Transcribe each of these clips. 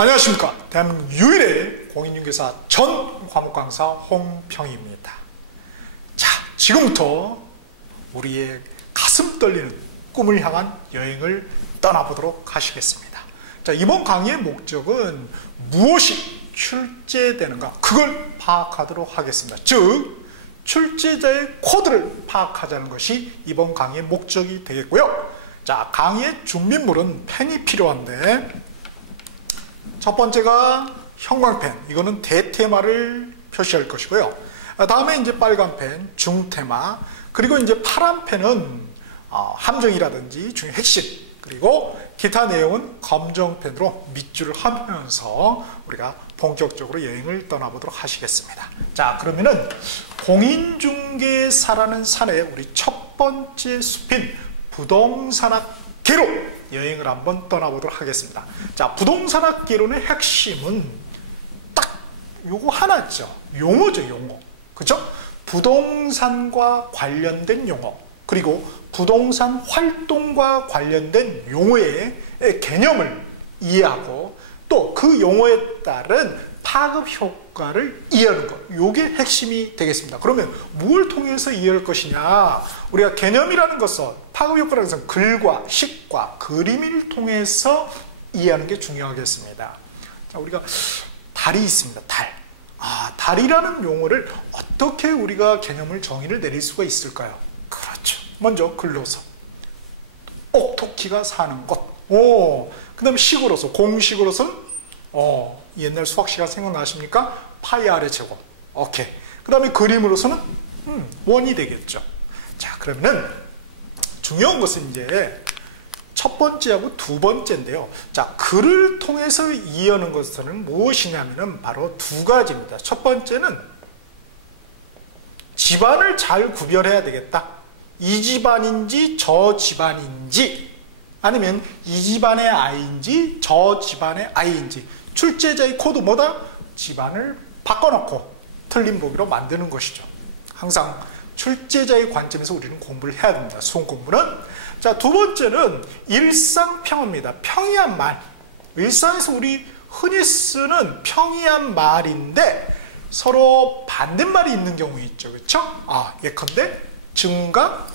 안녕하십니까. 대한민국 유일의 공인중개사 전 과목 강사 홍평입니다. 자, 지금부터 우리의 가슴 떨리는 꿈을 향한 여행을 떠나보도록 하시겠습니다. 자, 이번 강의의 목적은 무엇이 출제되는가, 그걸 파악하도록 하겠습니다. 즉, 출제자의 코드를 파악하자는 것이 이번 강의의 목적이 되겠고요. 자, 강의의 준비물은 펜이 필요한데, 첫 번째가 형광펜, 이거는 대테마를 표시할 것이고요. 다음에 이제 빨간 펜, 중테마, 그리고 이제 파란 펜은 함정이라든지 중요 핵심, 그리고 기타 내용은 검정펜으로 밑줄을 하면서 우리가 본격적으로 여행을 떠나보도록 하시겠습니다. 자, 그러면은 공인중개사라는 산의 우리 첫 번째 숲인 부동산학계로 여행을 한번 떠나보도록 하겠습니다. 자, 부동산학계론의 핵심은 딱 요거 하나죠. 용어죠, 용어. 그죠? 부동산과 관련된 용어, 그리고 부동산 활동과 관련된 용어의 개념을 이해하고 또 그 용어에 따른 파급 효과를 이해하는 것, 요게 핵심이 되겠습니다. 그러면 뭘 통해서 이해할 것이냐? 우리가 개념이라는 것은, 파급 효과라는 것은 글과 식과 그림을 통해서 이해하는 게 중요하겠습니다. 자, 우리가 달이 있습니다. 달. 달이라는 용어를 어떻게 우리가 개념을 정의를 내릴 수가 있을까요? 그렇죠. 먼저 글로서 옥토끼가 사는 것. 그 다음에 식으로서, 공식으로서는 옛날 수학 시간 생각나십니까? 파이 r의 제곱. 오케이. 그 다음에 그림으로서는 원이 되겠죠. 자, 그러면은 중요한 것은 이제 첫 번째하고 두 번째인데요. 자, 글을 통해서 이해하는 것은 무엇이냐면은 바로 두 가지입니다. 첫 번째는 집안을 잘 구별해야 되겠다. 이 집안인지 저 집안인지, 아니면 이 집안의 아이인지 저 집안의 아이인지. 출제자의 코드 뭐다? 집안을 바꿔놓고 틀린 보기로 만드는 것이죠. 항상 출제자의 관점에서 우리는 공부를 해야 됩니다. 수험 공부는. 자, 두 번째는 일상평어입니다. 평이한 말. 일상에서 우리 흔히 쓰는 평이한 말인데 서로 반대말이 있는 경우 있죠. 그렇죠? 예컨대 증가,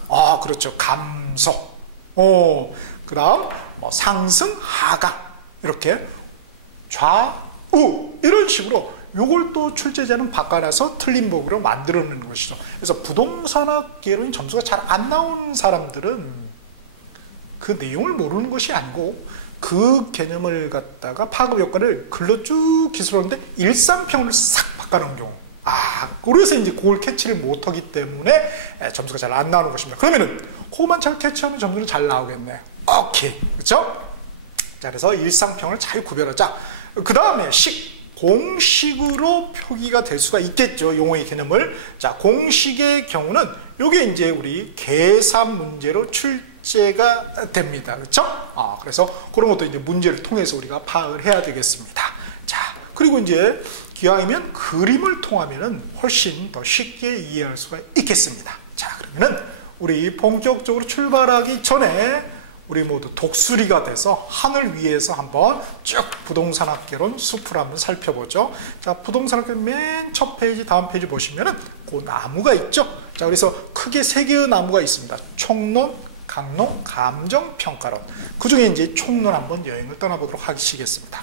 그렇죠. 감소. 그 다음 뭐 상승, 하강, 이렇게 좌우, 이런 식으로 요걸 또 출제자는 바꿔놔서 틀린 보기로 만들어내는 것이죠. 그래서 부동산학계론 점수가 잘 안 나오는 사람들은 그 내용을 모르는 것이 아니고 그 개념을 갖다가 파급 효과를 글로 쭉 기술하는데 일상평을 싹 바꿔놓은 경우. 그래서 이제 그걸 캐치를 못하기 때문에 점수가 잘 안 나오는 것입니다. 그러면은 그것만 잘 캐치하면 점수는 잘 나오겠네. 오케이. 그렇죠? 자, 그래서 일상평을 잘 구별하자. 그 다음에 공식으로 표기가 될 수가 있겠죠. 용어의 개념을. 자, 공식의 경우는 요게 이제 우리 계산 문제로 출제가 됩니다. 그렇죠? 그래서 그런 것도 이제 문제를 통해서 우리가 파악을 해야 되겠습니다. 자, 그리고 이제 기왕이면 그림을 통하면은 훨씬 더 쉽게 이해할 수가 있겠습니다. 자, 그러면은 우리 본격적으로 출발하기 전에 우리 모두 독수리가 돼서 하늘 위에서 한번 쭉 부동산학계론 숲을 한번 살펴보죠. 자, 부동산학계론 맨 첫 페이지, 다음 페이지 보시면은 그 나무가 있죠. 자, 그래서 크게 세 개의 나무가 있습니다. 총론, 강론, 감정평가론. 그 중에 이제 총론 한번 여행을 떠나보도록 하시겠습니다.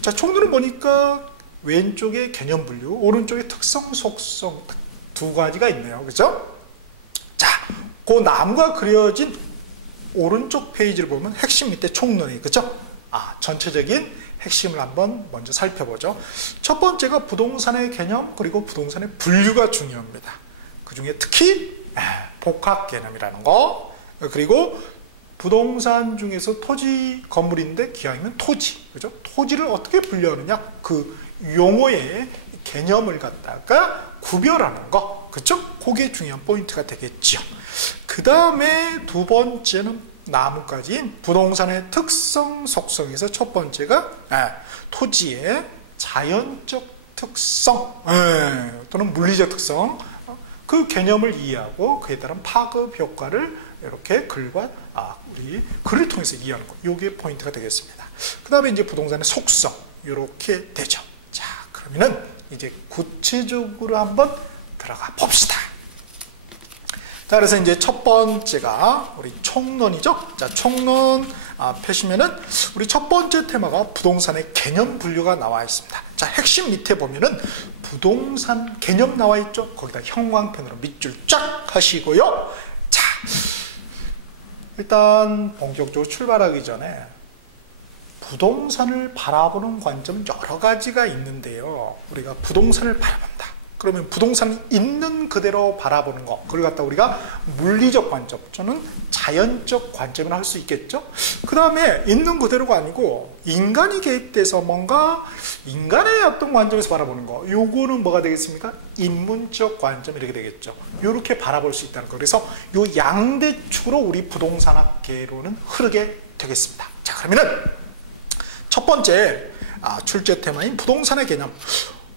자, 총론은 보니까 왼쪽에 개념 분류, 오른쪽에 특성, 속성 두 가지가 있네요. 그죠? 자, 그 나무가 그려진 오른쪽 페이지를 보면 핵심 밑에 총론이, 그죠? 전체적인 핵심을 한번 먼저 살펴보죠. 첫 번째가 부동산의 개념, 그리고 부동산의 분류가 중요합니다. 그 중에 특히 복합 개념이라는 거, 그리고 부동산 중에서 토지, 건물인데 기왕이면 토지, 그죠? 토지를 어떻게 분류하느냐, 그 용어의 개념을 갖다가 구별하는 거, 그쵸? 그게 중요한 포인트가 되겠죠. 그 다음에 두 번째는 나무까지인 부동산의 특성, 속성에서 첫 번째가 토지의 자연적 특성, 또는 물리적 특성, 그 개념을 이해하고 그에 따른 파급 효과를 이렇게 글과 우리 글을 통해서 이해하는 것, 이게 포인트가 되겠습니다. 그 다음에 이제 부동산의 속성, 이렇게 되죠. 자, 그러면은 이제 구체적으로 한번 들어가 봅시다. 자, 그래서 이제 첫 번째가 우리 총론이죠. 자, 총론 펴시면은 우리 첫 번째 테마가 부동산의 개념 분류가 나와 있습니다. 자, 핵심 밑에 보면은 부동산 개념 나와 있죠. 거기다 형광펜으로 밑줄 쫙 하시고요. 자, 일단 본격적으로 출발하기 전에 부동산을 바라보는 관점 여러 가지가 있는데요. 우리가 부동산을 바라본다. 그러면 부동산이 있는 그대로 바라보는 거, 그걸 갖다 우리가 물리적 관점, 저는 자연적 관점이라 할 수 있겠죠. 그 다음에 있는 그대로가 아니고 인간이 개입돼서 뭔가 인간의 어떤 관점에서 바라보는 거, 요거는 뭐가 되겠습니까? 인문적 관점 이렇게 되겠죠. 요렇게 바라볼 수 있다는 거. 그래서 요 양대축으로 우리 부동산학계로는 흐르게 되겠습니다. 자, 그러면은 첫 번째 출제 테마인 부동산의 개념.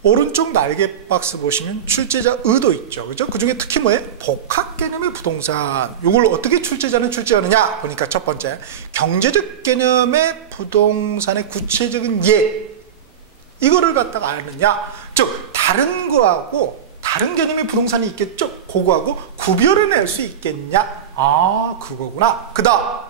오른쪽 날개 박스 보시면 출제자 의도 있죠. 그죠? 그 중에 특히 뭐예요? 복합 개념의 부동산. 이걸 어떻게 출제자는 출제하느냐? 보니까 첫 번째, 경제적 개념의 부동산의 구체적인 예. 이거를 갖다가 아느냐? 즉, 다른 거하고, 다른 개념의 부동산이 있겠죠? 그거하고 구별해낼 수 있겠냐? 아, 그거구나. 그 다음,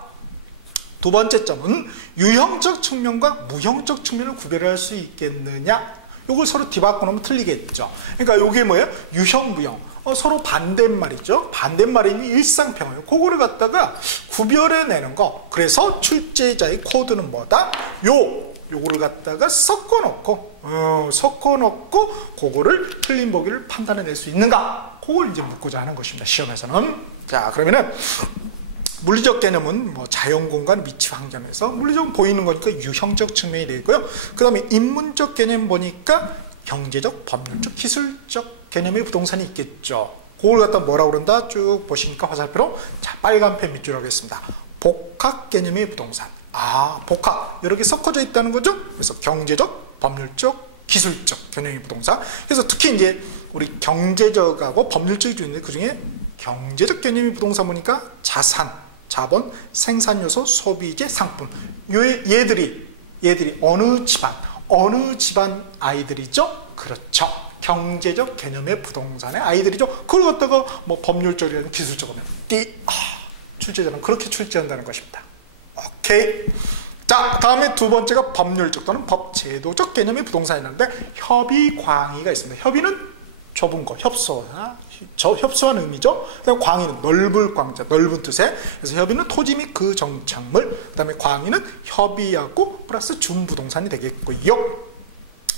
두 번째 점은 유형적 측면과 무형적 측면을 구별할 수 있겠느냐? 이걸 서로 뒤바꿔놓으면 틀리겠죠. 그러니까 이게 뭐예요? 유형, 무형. 서로 반대말이죠. 반대말이니 일상평화예요. 그거를 갖다가 구별해내는 거. 그래서 출제자의 코드는 뭐다? 요거를 갖다가 섞어놓고 그거를 틀린 보기를 판단해낼 수 있는가? 그걸 이제 묻고자 하는 것입니다. 시험에서는. 자, 그러면은 물리적 개념은 뭐 자연공간, 미치 환경에서 물리적으로 보이는 거니까 유형적 측면이 되고요. 그 다음에 인문적 개념 보니까 경제적, 법률적, 기술적 개념의 부동산이 있겠죠. 그걸 갖다 뭐라고 그런다? 쭉 보시니까 화살표로 자, 빨간 펜 밑줄 하겠습니다. 복합 개념의 부동산. 아, 복합. 여러 개 섞어져 있다는 거죠. 그래서 경제적, 법률적, 기술적 개념의 부동산. 그래서 특히 이제 우리 경제적하고 법률적이 있는데 그 중에 경제적 개념의 부동산 보니까 자산, 자본, 생산요소, 소비재, 상품. 얘들이 어느 집안 아이들이죠? 그렇죠. 경제적 개념의 부동산의 아이들이죠. 그걸 갖다가 뭐 법률적이나 기술적으로 출제자는 그렇게 출제한다는 것입니다. 오케이. 자, 다음에 두 번째가 법률적 또는 법제도적 개념의 부동산이라는데 협의 광의가 있습니다. 협의는 좁은 거, 협소한 의미죠. 그다음에 광의는 넓을 광자, 넓은 뜻에. 그래서 협의는 토지 및 그 정착물, 그다음에 광의는 협의하고 플러스 준부동산이 되겠고요.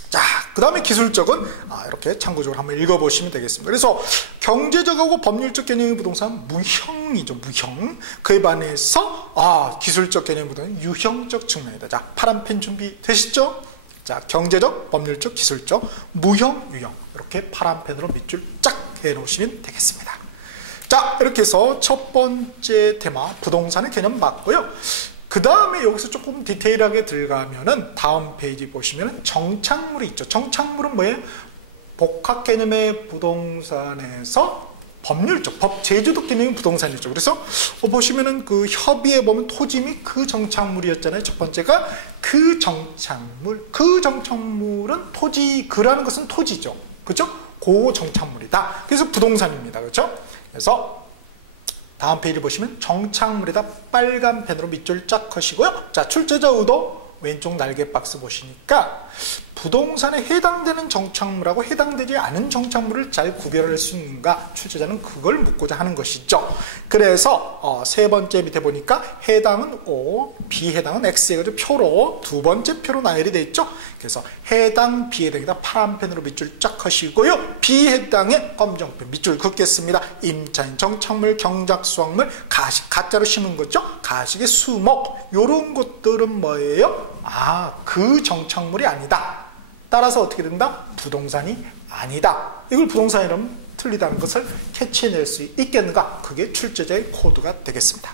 자, 그다음에 기술적은 이렇게 참고적으로 한번 읽어보시면 되겠습니다. 그래서 경제적하고 법률적 개념의 부동산은 무형이죠, 무형. 그에 반해서 기술적 개념의 부동산은 유형적 측면이다. 자, 파란 펜 준비 되시죠? 자, 경제적, 법률적, 기술적, 무형, 유형. 이렇게 파란 펜으로 밑줄 쫙 해놓으시면 되겠습니다. 자, 이렇게 해서 첫 번째 테마, 부동산의 개념 맞고요. 그 다음에 여기서 조금 디테일하게 들어가면은 다음 페이지 보시면은 정착물이 있죠. 정착물은 뭐예요? 복합 개념의 부동산에서 법률적, 제주도 개념의 부동산이죠. 그래서 보시면은 그 협의에 보면 토지 및 그 정착물이었잖아요. 첫 번째가 그 정착물은 토지, 그라는 것은 토지죠. 그렇죠? 그 정착물이다. 그래서 부동산입니다. 그렇죠? 그래서 다음 페이지 보시면 정착물에다 빨간 펜으로 밑줄 쫙 하시고요. 자, 출제자 의도 왼쪽 날개 박스 보시니까 부동산에 해당되는 정착물하고 해당되지 않은 정착물을 잘 구별할 수 있는가? 출제자는 그걸 묻고자 하는 것이죠. 그래서 세 번째 밑에 보니까 해당은 O, 비해당은 X 해가지고 표로 두 번째 표로 나열이 되어 있죠. 그래서 해당, 비해당에다 파란 펜으로 밑줄 쫙 하시고요. 비해당에 검정펜 밑줄 긋겠습니다. 임차인, 정착물, 경작, 수확물, 가식, 가짜로 심은 거죠. 가식의 수목, 요런 것들은 뭐예요? 그 정착물이 아니다. 따라서 어떻게 된다? 부동산이 아니다. 이걸 부동산이라면 틀리다는 것을 캐치해낼 수 있겠는가? 그게 출제자의 코드가 되겠습니다.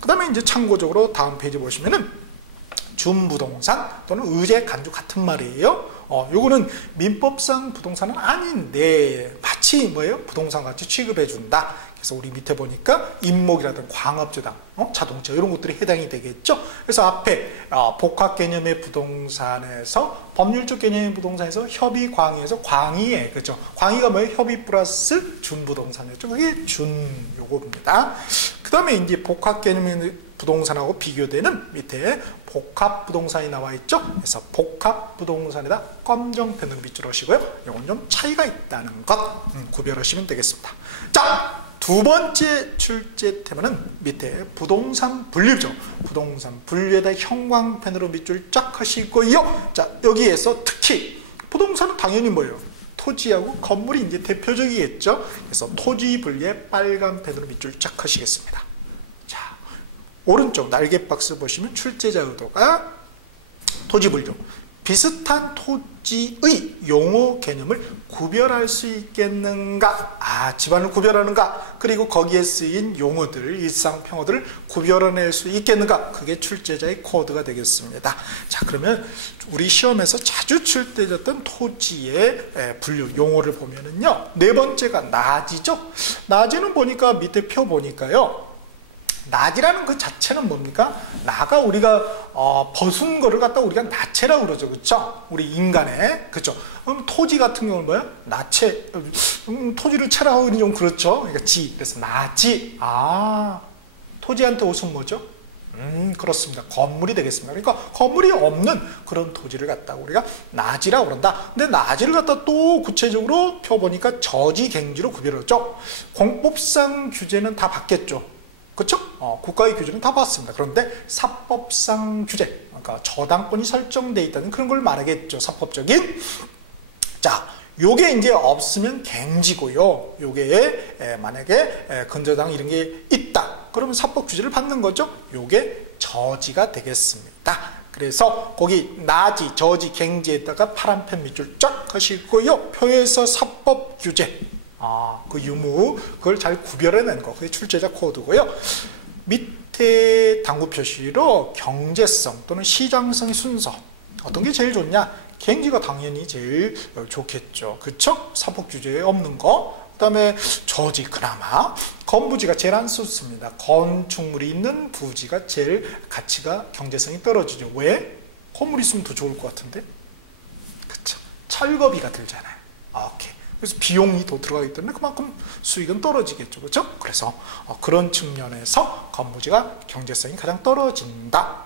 그 다음에 이제 참고적으로 다음 페이지 보시면은 준부동산 또는 의제 간주 같은 말이에요. 요거는 민법상 부동산은 아닌데 마치 뭐예요? 부동산 같이 취급해 준다. 그래서 우리 밑에 보니까 임목이라든가 광업주당, 자동차 이런 것들이 해당이 되겠죠. 그래서 앞에 복합 개념의 부동산에서 법률적 개념의 부동산에서 협의 광의에서 광의에 그죠. 광의가 뭐예요? 협의 플러스 준부동산이었죠. 그게 준 요겁니다. 그 다음에 이제 복합 개념의 부동산하고 비교되는 밑에 복합 부동산이 나와 있죠. 그래서 복합 부동산에다 검정 펜으로 밑줄을 하시고요. 이건 좀 차이가 있다는 것 구별하시면 되겠습니다. 자, 두 번째 출제 테마는 밑에 부동산 분류죠. 부동산 분류에다 형광펜으로 밑줄 쫙 하시고요. 자, 여기에서 특히 부동산은 당연히 뭐예요? 토지하고 건물이 이제 대표적이겠죠. 그래서 토지 분류에 빨간 펜으로 밑줄 쫙 하시겠습니다. 자, 오른쪽 날개 박스 보시면 출제자 의도가 토지 분류. 비슷한 토지의 용어 개념을 구별할 수 있겠는가? 집안을 구별하는가? 그리고 거기에 쓰인 용어들, 일상평어들을 구별해낼 수 있겠는가? 그게 출제자의 코드가 되겠습니다. 자, 그러면 우리 시험에서 자주 출제됐던 토지의 분류 용어를 보면은요, 네 번째가 낮이죠. 낮이는 보니까 밑에 표 보니까요. 낮이라는 그 자체는 뭡니까? 나가 우리가 벗은 거를 갖다 우리가 나체라고 그러죠, 그렇죠? 우리 인간의 그렇죠? 그럼 토지 같은 경우는 뭐예요? 나체, 토지를 체라고 하기는 좀 그렇죠. 그러니까 지, 그래서 나지. 토지한테 옷은 뭐죠? 그렇습니다. 건물이 되겠습니다. 그러니까 건물이 없는 그런 토지를 갖다 우리가 낮이라고 그런다. 근데 낮이를 갖다 또 구체적으로 펴보니까 저지, 갱지로 구별했죠. 공법상 규제는 다 받겠죠. 그렇죠? 국가의 규제는 다 봤습니다. 그런데 사법상 규제, 그러니까 저당권이 설정되어 있다는 그런 걸 말하겠죠. 사법적인. 자, 요게 이제 없으면 갱지고요. 요게 만약에 근저당 이런 게 있다. 그러면 사법 규제를 받는 거죠. 요게 저지가 되겠습니다. 그래서 거기 나지, 저지, 갱지에다가 파란 펜 밑줄 쫙 하시고요. 표에서 사법 규제. 그 유무, 그걸 잘 구별해낸 거. 그게 출제자 코드고요. 밑에 당구 표시로 경제성 또는 시장성 순서. 어떤 게 제일 좋냐? 갱지가 당연히 제일 좋겠죠. 그쵸? 사법 규제에 없는 거. 그 다음에 저지, 그나마. 건부지가 제일 안 좋습니다. 건축물이 있는 부지가 제일 가치가, 경제성이 떨어지죠. 왜? 건물이 있으면 더 좋을 것 같은데? 그쵸? 철거비가 들잖아요. 오케이. 그래서 비용이 더 들어가기 때문에 그만큼 수익은 떨어지겠죠. 그렇죠? 그래서 그런 측면에서 건부지가 경제성이 가장 떨어진다.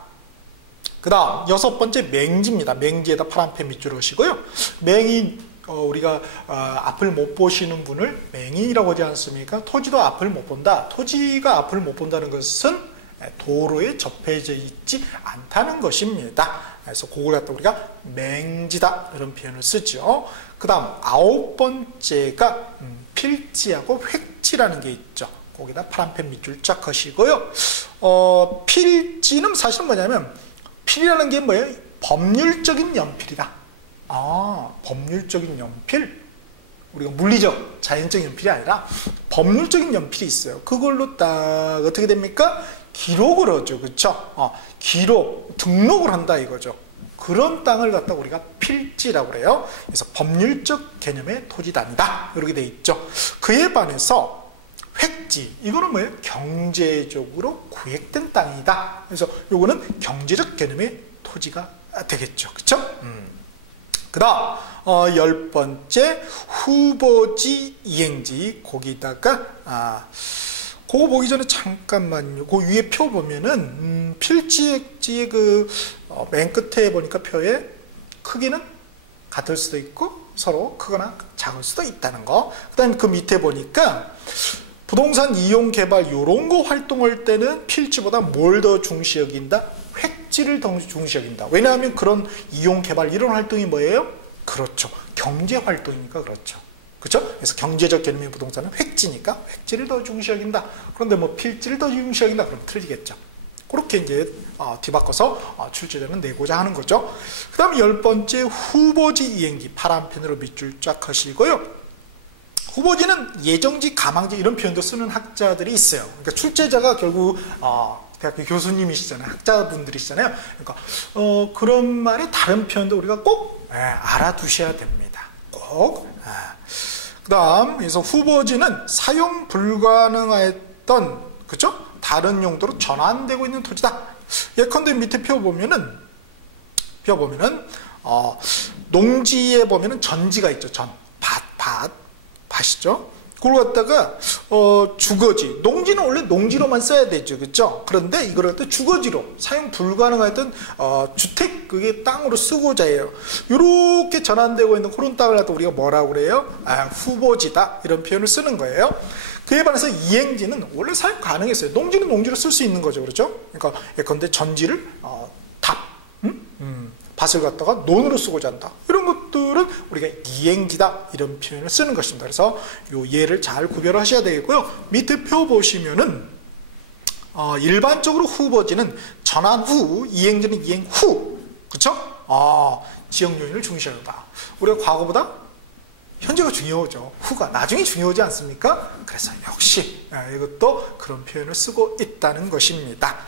그 다음 여섯 번째 맹지입니다. 맹지에다 파란 펜 밑줄 하시고요. 맹이 우리가 앞을 못 보시는 분을 맹인이라고 하지 않습니까? 토지도 앞을 못 본다. 토지가 앞을 못 본다는 것은 도로에 접해져 있지 않다는 것입니다. 그래서 그걸 갖다 우리가 맹지다 이런 표현을 쓰죠. 그 다음 아홉 번째가 필지하고 획지라는 게 있죠. 거기다 파란 펜 밑줄 쫙 하시고요. 필지는 사실은 뭐냐면 필이라는 게 뭐예요? 법률적인 연필이다. 법률적인 연필. 우리가 물리적, 자연적인 연필이 아니라 법률적인 연필이 있어요. 그걸로 딱 어떻게 됩니까? 기록을 하죠. 그렇죠? 기록, 등록을 한다 이거죠. 그런 땅을 갖다 우리가 필지라고 그래요. 그래서 법률적 개념의 토지단이다. 이렇게 돼 있죠. 그에 반해서 획지, 이거는 뭐예요? 경제적으로 구획된 땅이다. 그래서 요거는 경제적 개념의 토지가 되겠죠. 그렇죠? 그 다음 열 번째 후보지 이행지. 거기다가 그거 보기 전에 잠깐만요. 그 위에 표 보면은 필지액지의 맨 끝에 보니까 표에 크기는 같을 수도 있고 서로 크거나 작을 수도 있다는 거. 그 다음에 그 밑에 보니까 부동산 이용 개발 이런 거 활동할 때는 필지보다 뭘 더 중시 여긴다? 획지를 더 중시 여긴다. 왜냐하면 그런 이용 개발 이런 활동이 뭐예요? 그렇죠. 경제 활동이니까 그렇죠. 그렇죠? 그래서 경제적 개념의 부동산은 획지니까 획지를 더 중시 여긴다. 그런데 뭐 필지를 더 중시 여긴다. 그럼 틀리겠죠. 그렇게 이제 뒤바꿔서 출제자는 내고자 하는 거죠. 그 다음에 열 번째 후보지 이행지. 파란 펜으로 밑줄 쫙 하시고요. 후보지는 예정지, 가망지 이런 표현도 쓰는 학자들이 있어요. 그러니까 출제자가 결국 대학교 교수님이시잖아요. 학자분들이시잖아요. 그러니까 그런 말의 다른 표현도 우리가 꼭 알아두셔야 됩니다. 꼭. 그 다음, 그래서 후보지는 사용 불가능했던, 그죠? 다른 용도로 전환되고 있는 토지다. 예컨대 밑에 표 보면은, 농지에 보면은 전지가 있죠. 밭이죠. 그걸 갖다가 주거지, 농지는 원래 농지로만 써야 되죠, 그렇죠? 그런데 이걸 갖다 주거지로 사용 불가능했던 주택, 그게 땅으로 쓰고자 해요. 이렇게 전환되고 있는 그런 땅을 갖다 우리가 뭐라고 그래요? 후보지다, 이런 표현을 쓰는 거예요. 그에 반해서 이행지는 원래 사용 가능했어요. 농지는 농지로 쓸 수 있는 거죠, 그렇죠? 그러니까 예컨대 전지를 밭을 갖다가 논으로 쓰고자 한다. 이런 것들은 우리가 이행지다, 이런 표현을 쓰는 것입니다. 그래서 요 예를 잘 구별하셔야 되겠고요. 밑에 표 보시면은 일반적으로 후보지는 전환 후, 이행지는 이행 후, 그렇죠? 지역 요인을 중시한다. 우리가 과거보다 현재가 중요하죠. 후가 나중에 중요하지 않습니까? 그래서 역시 이것도 그런 표현을 쓰고 있다는 것입니다.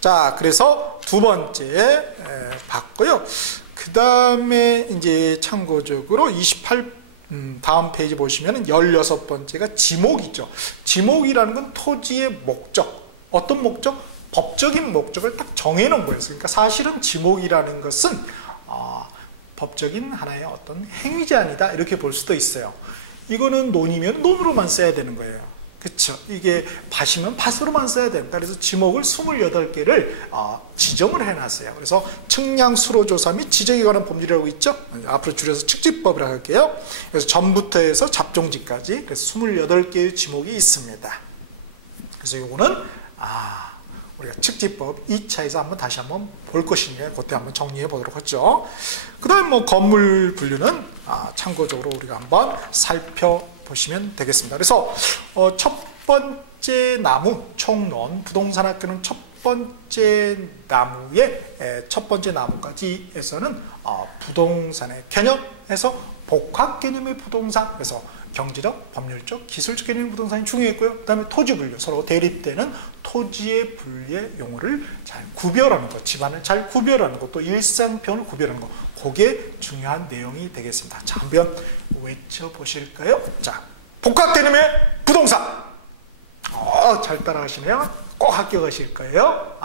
자, 그래서 두 번째 봤고요. 그 다음에 이제 참고적으로 28 다음 페이지 보시면 16번째가 지목이죠. 지목이라는 건 토지의 목적. 어떤 목적? 법적인 목적을 딱 정해놓은 거예요. 그러니까 사실은 지목이라는 것은 법적인 하나의 어떤 행위 제한이다, 이렇게 볼 수도 있어요. 이거는 논이면 논으로만 써야 되는 거예요. 그렇죠? 이게 밭이면 밭으로만 써야 됩니다. 그래서 지목을 28개를 지정을 해놨어요. 그래서 측량, 수로, 조사 및 지적에 관한 법률이라고 있죠. 앞으로 줄여서 측지법이라고 할게요. 그래서 전부터 해서 잡종지까지, 그래서 28개의 지목이 있습니다. 그래서 요거는 우리가 측지법 2차에서 다시 한번 볼 것이니까 그때 한번 정리해 보도록 하죠. 그 다음에 건물 분류는 참고적으로 우리가 한번 살펴보시면 되겠습니다. 그래서 첫 번째 나무, 총론, 부동산학교는 첫 번째 나무까지에서는 부동산의 개념에서 복합 개념의 부동산, 그래서 경제적, 법률적, 기술적 개념의 부동산이 중요했고요. 그 다음에 토지 분류, 서로 대립되는 토지의 분류의 용어를 잘 구별하는 것, 집안을 잘 구별하는 것, 또 일상표현을 구별하는 것, 그게 중요한 내용이 되겠습니다. 자, 한번 외쳐보실까요? 자, 복합 개념의 부동산. 잘 따라하시네요. 꼭 합격하실 거예요.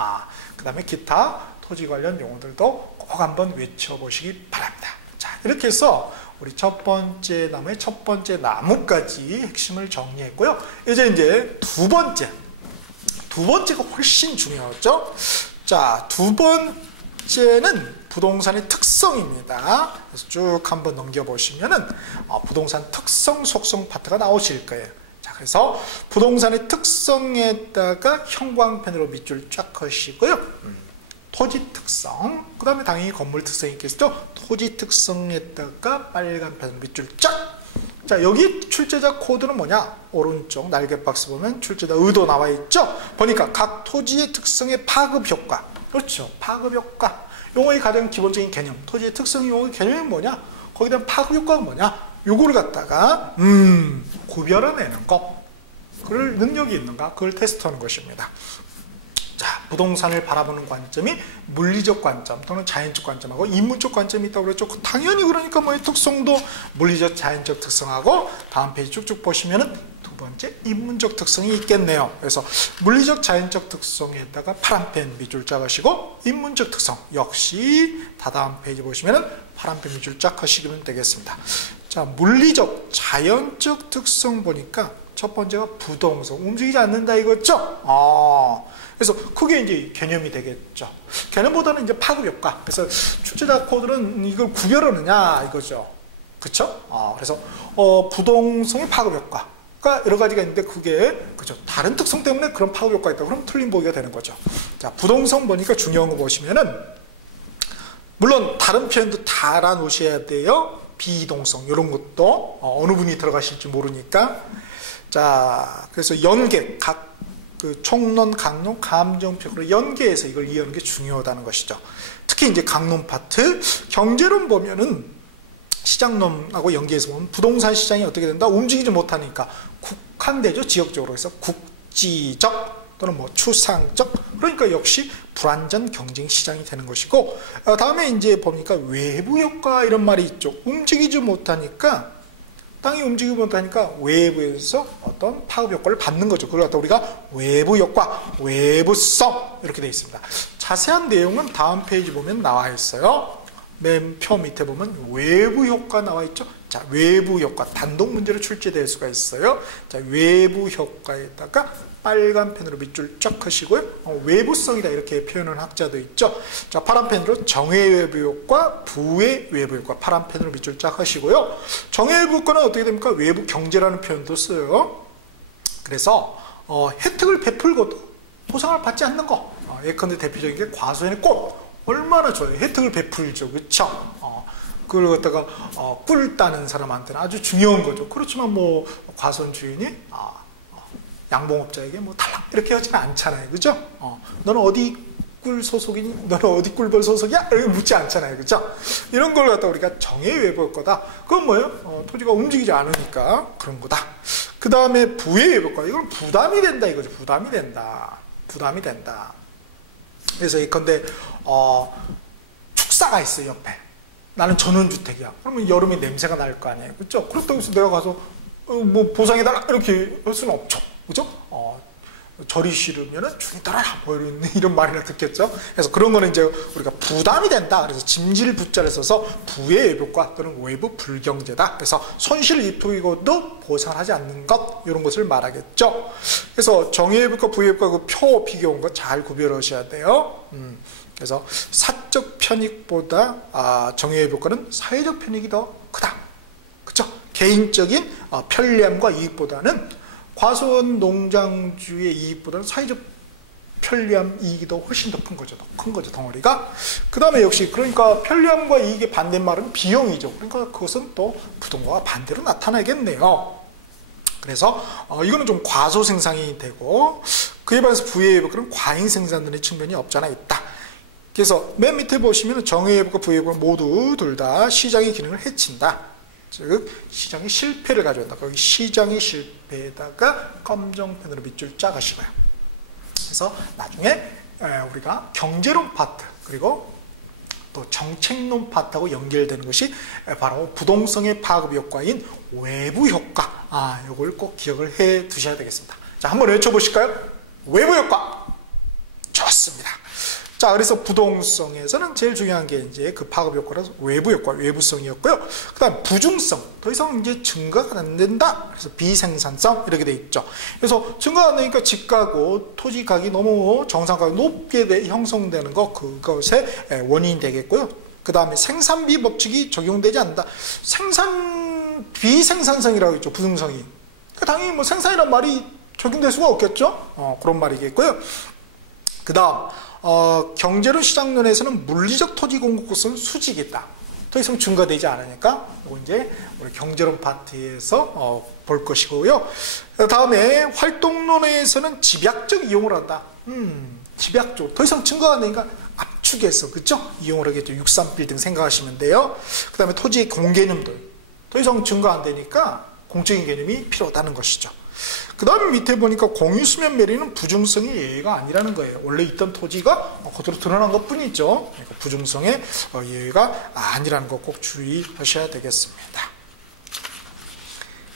그 다음에 기타 토지 관련 용어들도 꼭 한번 외쳐보시기 바랍니다. 자, 이렇게 해서 우리 첫 번째 나무의 첫 번째 나무까지 핵심을 정리했고요. 이제 두 번째가 훨씬 중요하죠. 자, 두 번째는 부동산의 특성입니다. 그래서 쭉 한번 넘겨보시면은 부동산 특성, 속성 파트가 나오실 거예요. 자, 그래서 부동산의 특성에다가 형광펜으로 밑줄 쫙 그으시고요. 토지 특성, 그 다음에 당연히 건물 특성이 있겠죠. 토지 특성에다가 빨간 펜으로 밑줄 쫙. 자, 여기 출제자 코드는 뭐냐? 오른쪽 날개 박스 보면 출제자 의도 나와 있죠. 보니까 각 토지의 특성의 파급 효과. 그렇죠. 파급 효과. 용어의 가장 기본적인 개념, 토지의 특성 용어의 개념이 뭐냐? 거기에 대한 파급 효과가 뭐냐? 요거를 갖다가 구별해내는 거. 그럴 능력이 있는가? 그걸 테스트하는 것입니다. 자, 부동산을 바라보는 관점이 물리적 관점 또는 자연적 관점하고 인문적 관점이 있다고 그랬죠. 당연히 그러니까 뭐의 특성도 물리적, 자연적 특성하고 다음 페이지 쭉쭉 보시면은 두 번째 인문적 특성이 있겠네요. 그래서 물리적, 자연적 특성에다가 파란펜 밑줄 쫙 하시고 인문적 특성 역시 다다음 페이지 보시면은 파란펜 밑줄 쫙 하시면 되겠습니다. 자, 물리적, 자연적 특성 보니까 첫 번째가 부동성, 움직이지 않는다 이거죠? 그래서 그게 이제 개념이 되겠죠. 개념보다는 이제 파급 효과. 그래서 출제자 코드는 이걸 구별하느냐 이거죠. 그렇죠? 그래서 부동성의 파급 효과가 여러 가지가 있는데 그게 그죠. 다른 특성 때문에 그런 파급 효과가 있다. 그럼 틀린 보기가 되는 거죠. 자, 부동성 보니까 중요한 거 보시면은 물론 다른 표현도 다 알아놓으셔야 돼요. 비이동성 이런 것도 어느 분이 들어가실지 모르니까. 자, 그래서 연계 각 그 총론, 강론, 감정표로 연계해서 이걸 이해하는 게 중요하다는 것이죠. 특히 이제 강론 파트, 경제론 보면은 시장론하고 연계해서 보면 부동산 시장이 어떻게 된다? 움직이지 못하니까 국한되죠. 지역적으로 해서 국지적 또는 뭐 추상적, 그러니까 역시 불안전 경쟁 시장이 되는 것이고, 다음에 이제 보니까 외부 효과 이런 말이 있죠. 움직이지 못하니까 땅이 움직이지 못하니까 외부에서 어떤 파급 효과를 받는 거죠. 그걸 갖다 우리가 외부 효과, 외부성 이렇게 되어 있습니다. 자세한 내용은 다음 페이지 보면 나와 있어요. 맨 표 밑에 보면 외부 효과 나와 있죠. 자, 외부 효과 단독 문제로 출제될 수가 있어요. 자, 외부 효과에다가 빨간 펜으로 밑줄 쫙 하시고요. 외부성이다 이렇게 표현하는 학자도 있죠. 자, 파란 펜으로 정의 외부 효과, 부의 외부 효과, 파란 펜으로 밑줄 쫙 하시고요. 정의 외부 효과는 어떻게 됩니까? 외부 경제라는 표현도 써요. 그래서 혜택을 베풀고도 보상을 받지 않는 거. 예컨대 대표적인 게 과수원의 꽃. 얼마나 좋아요. 혜택을 베풀죠. 그렇죠? 그걸 갖다가 꿀 따는 사람한테는 아주 중요한 거죠. 그렇지만 뭐 과수원 주인이 양봉업자에게 뭐 달랑 이렇게 하지는 않잖아요. 그죠? 너는 어디 꿀 소속이니? 너는 어디 꿀벌 소속이야? 이렇게 묻지 않잖아요. 그죠? 이런 걸 갖다 우리가 정의 외부일 거다. 그건 뭐예요? 토지가 움직이지 않으니까 그런 거다. 그 다음에 부의 외부일 거다. 이건 부담이 된다 이거죠. 부담이 된다. 부담이 된다. 그래서 예컨대 축사가 있어요. 옆에. 나는 전원주택이야. 그러면 여름에 냄새가 날 거 아니에요. 그렇죠? 그렇다고 해서 내가 가서 뭐 보상해달라 이렇게 할 수는 없죠. 그죠? 절이 싫으면 죽이 따라라 뭐 이런 말이나 듣겠죠. 그래서 그런 거는 이제 우리가 부담이 된다. 그래서 짐질 부자를 써서 부의 외부과 또는 외부 불경제다. 그래서 손실 입히고도 보상하지 않는 것 이런 것을 말하겠죠. 그래서 정의 외부과 부의 외부과 그 표 비교한 거 잘 구별하셔야 돼요. 그래서 사적 편익보다 정의 외부과는 사회적 편익이 더 크다. 그렇죠? 개인적인 편리함과 이익보다는 과수원 농장주의 이익보다는 사회적 편리함 이익이 더 훨씬 더 큰 거죠. 덩어리가. 그 다음에 역시 그러니까 편리함과 이익의 반대말은 비용이죠. 그러니까 그것은 또 부동과가 반대로 나타나겠네요. 그래서 이거는 좀 과소 생산이 되고 그에 반해서 부의 외부과는 과잉 생산되는 측면이 없지 않아 있다. 그래서 맨 밑에 보시면 정의 외부과 부의 외부과 모두 둘 다 시장의 기능을 해친다. 즉 시장의 실패를 가져온다. 거기 시장의 실패에다가 검정펜으로 밑줄 짜 가시고요. 그래서 나중에 우리가 경제론 파트 그리고 또 정책론 파트하고 연결되는 것이 바로 부동성의 파급 효과인 외부 효과. 이걸 꼭 기억을 해 두셔야 되겠습니다. 자, 한번 외쳐보실까요? 외부 효과. 좋습니다. 자, 그래서 부동성에서는 제일 중요한 게 이제 그 파급 효과라서 외부 효과, 외부성이었고요. 그 다음 부중성, 더 이상 이제 증가가 안 된다. 그래서 비생산성 이렇게 돼 있죠. 그래서 증가가 안 되니까 집가고 토지 가격이 너무 정상가격이 높게 형성되는 거 그것의 원인이 되겠고요. 그 다음에 생산비 법칙이 적용되지 않는다. 비생산성이라고 했죠. 부중성이. 당연히 뭐 생산이란 말이 적용될 수가 없겠죠. 그런 말이겠고요. 그 다음 경제론 시장론에서는 물리적 토지 공급국은 수직이다. 더 이상 증가되지 않으니까 이거 이제 우리 경제론 파트에서 볼 것이고요. 다음에 활동론에서는 집약적 이용을 한다. 집약적 더 이상 증가가 안 되니까 압축해서 그죠? 이용을 하겠죠. 63빌딩 생각하시면 돼요. 그 다음에 토지의 공개념들 더 이상 증가 안 되니까 공적인 개념이 필요하다는 것이죠. 그 다음에 밑에 보니까 공유수면 매리는 부중성의 예외가 아니라는 거예요. 원래 있던 토지가 그대로 드러난 것 뿐이죠. 그러니까 부중성의 예외가 아니라는 거 꼭 주의하셔야 되겠습니다.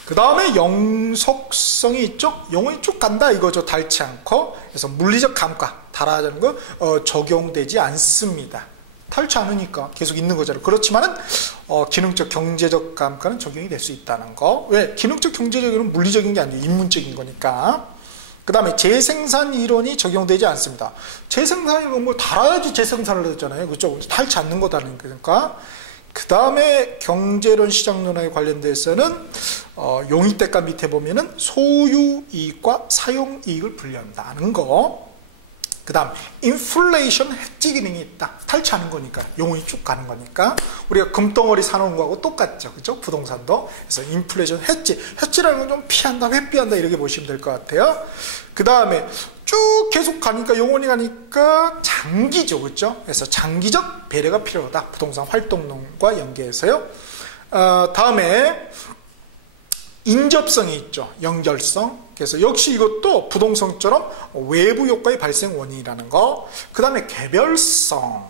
그 다음에 영속성이 있죠. 영혼이 쭉 간다 이거죠. 닳지 않고. 그래서 물리적 감가, 달아지는 거 적용되지 않습니다. 닳지 않으니까 계속 있는 거잖아요. 그렇지만은 기능적 경제적 감가는 적용이 될 수 있다는 거. 왜? 기능적 경제적인 물리적인 게 아니에요. 인문적인 거니까. 그 다음에 재생산 이론이 적용되지 않습니다. 재생산 이론 뭐 달아야지 재생산을 했잖아요. 그렇죠? 닳지 않는 거다는 거니까. 그 다음에 경제론 시장론에 관련돼서는 용익대가 밑에 보면은 소유이익과 사용이익을 분리한다는 거. 그 다음 인플레이션 해지 기능이 있다. 닳지 않은 거니까 영혼이 쭉 가는 거니까 우리가 금덩어리 사놓은 거하고 똑같죠. 그죠? 부동산도. 그래서 인플레이션 해지라는 건 좀 피한다 회피한다 이렇게 보시면 될 것 같아요. 그 다음에 쭉 계속 가니까 영혼이 가니까 장기죠. 그죠? 그래서 장기적 배려가 필요하다. 부동산 활동론과 연계해서요. 다음에 인접성이 있죠. 연결성. 그래서 역시 이것도 부동성처럼 외부 효과의 발생 원인이라는 거. 그 다음에 개별성.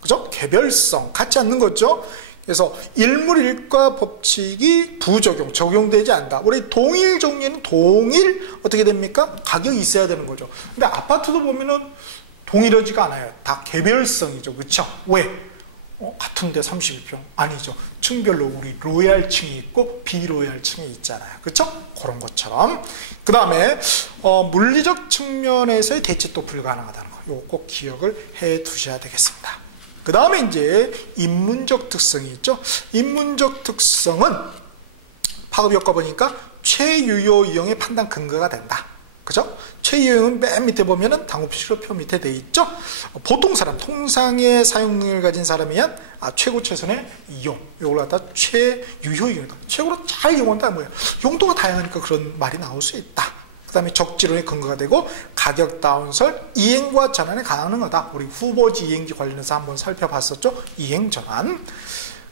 그죠? 개별성. 같지 않는 거죠? 그래서 일물일과 법칙이 부적용, 적용되지 않는다. 우리 동일 종류는 동일 어떻게 됩니까? 가격이 있어야 되는 거죠. 근데 아파트도 보면은 동일하지가 않아요. 다 개별성이죠. 그렇죠? 왜? 같은데 31평? 아니죠. 층별로 우리 로얄층이 있고 비로얄층이 있잖아요. 그렇죠? 그런 것처럼. 그 다음에 물리적 측면에서의 대체도 불가능하다는 거. 이거 꼭 기억을 해 두셔야 되겠습니다. 그 다음에 이제 인문적 특성이 있죠. 인문적 특성은 파급효과 보니까 최유효 이용의 판단 근거가 된다. 그죠? 최유효는 맨 밑에 보면은 당호표시로 밑에 돼 있죠. 보통 사람, 통상의 사용능을 가진 사람이야 최고 최선의 이용. 이걸 갖다 최유효 이용이다. 최고로 잘 이용한다 뭐야? 용도가 다양하니까 그런 말이 나올 수 있다. 그 다음에 적지론의 근거가 되고 가격 다운설, 이행과 전환에 가능하다. 우리 후보지 이행지 관련해서 한번 살펴봤었죠. 이행 전환.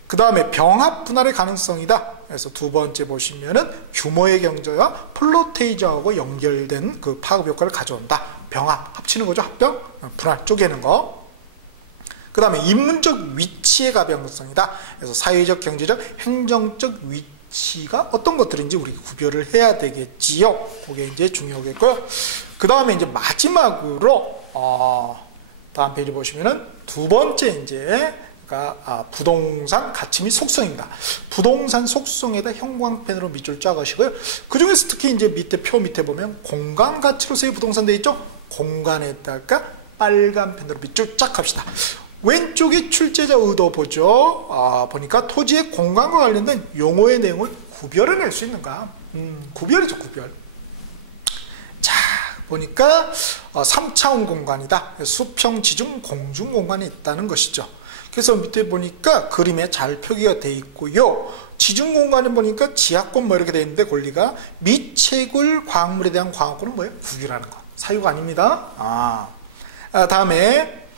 그 다음에 병합 분할의 가능성이다. 그래서 두 번째 보시면은 규모의 경제와 플로테이저하고 연결된 그 파급 효과를 가져온다. 병합, 합치는 거죠. 합병, 분할, 쪼개는 거. 그 다음에 인문적 위치의 가변성이다. 그래서 사회적, 경제적, 행정적 위치가 어떤 것들인지 우리가 구별을 해야 되겠지요. 그게 이제 중요하겠고요. 그 다음에 이제 마지막으로 다음 페이지 보시면은 두 번째 이제 부동산 가치 및 속성입니다. 부동산 속성에다 형광펜으로 밑줄 짜가시고요. 그 중에서 특히 이제 밑에 표 밑에 보면 공간 가치로서의 부동산 돼 있죠. 공간에다가 빨간 펜으로 밑줄 쫙 합시다. 왼쪽에 출제자 의도 보죠. 보니까 토지의 공간과 관련된 용어의 내용을 구별해낼 수 있는가? 구별이죠, 구별. 자, 보니까 3차원 공간이다. 수평, 지중, 공중 공간이 있다는 것이죠. 그래서 밑에 보니까 그림에 잘 표기가 되어 있고요. 지중 공간에 보니까 지하권 뭐 이렇게 되어 있는데 권리가 미채굴 광물에 대한 광업권은 뭐예요? 국유라는 거. 사유가 아닙니다. 다음에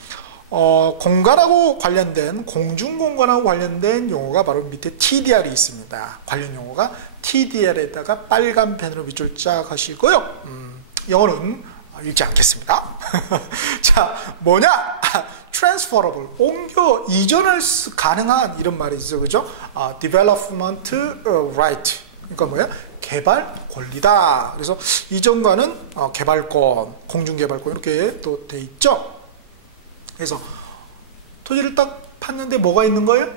공간하고 관련된 공중공간하고 관련된 용어가 바로 밑에 TDR이 있습니다. 관련 용어가 TDR에다가 빨간 펜으로 밑줄 쫙 하시고요. 영어는 읽지 않겠습니다. 자, 뭐냐? transferable, 옮겨 이전할 수 가능한 이런 말이죠. 그죠? development right. 그러니까 뭐야? 개발 권리다. 그래서 이전과는 개발권, 공중개발권 이렇게 또 돼 있죠. 그래서 토지를 딱 팠는데 뭐가 있는 거예요?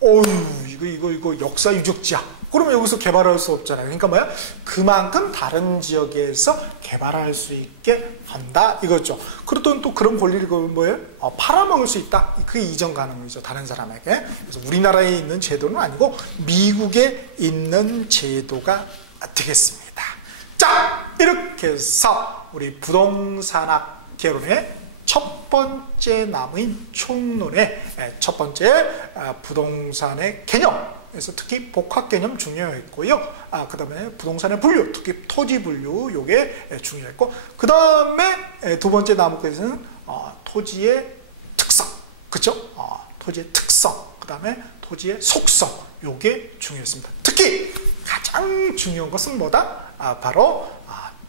이거 역사 유적지야. 그러면 여기서 개발할 수 없잖아요. 그러니까 뭐야? 그만큼 다른 지역에서 개발할 수 있게 한다 이거죠. 그렇다면 또 그런 권리를 뭐예요? 팔아먹을 수 있다. 그게 이전 가능이죠. 다른 사람에게. 그래서 우리나라에 있는 제도는 아니고 미국에 있는 제도가 되겠습니다. 자, 이렇게 해서 우리 부동산학 개론의 첫 번째 나무인 총론의 첫 번째 부동산의 개념에서 특히 복합 개념 중요했고요. 그 다음에 부동산의 분류, 특히 토지 분류 요게 중요했고, 그 다음에 두 번째 나무까지는 토지의 특성, 그죠? 토지의 특성, 그 다음에 토지의 속성 요게 중요했습니다. 특히 가장 중요한 것은 뭐다? 바로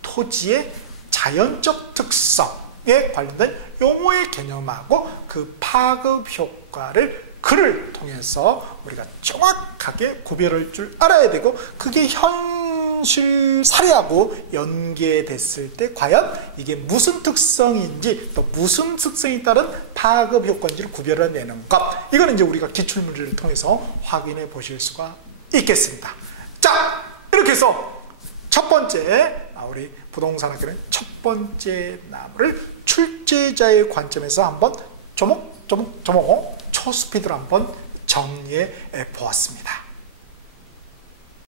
토지의 자연적 특성 에 관련된 용어의 개념하고 그 파급 효과를 글을 통해서 우리가 정확하게 구별할 줄 알아야 되고, 그게 현실 사례하고 연계됐을 때 과연 이게 무슨 특성인지 또 무슨 특성에 따른 파급 효과인지를 구별해내는 것, 이거는 이제 우리가 기출문제를 통해서 확인해 보실 수가 있겠습니다. 자, 이렇게 해서 첫 번째 우리 부동산학교는 첫 번째 나무를 출제자의 관점에서 한번 조목조목 초스피드로 한번 정리해 보았습니다.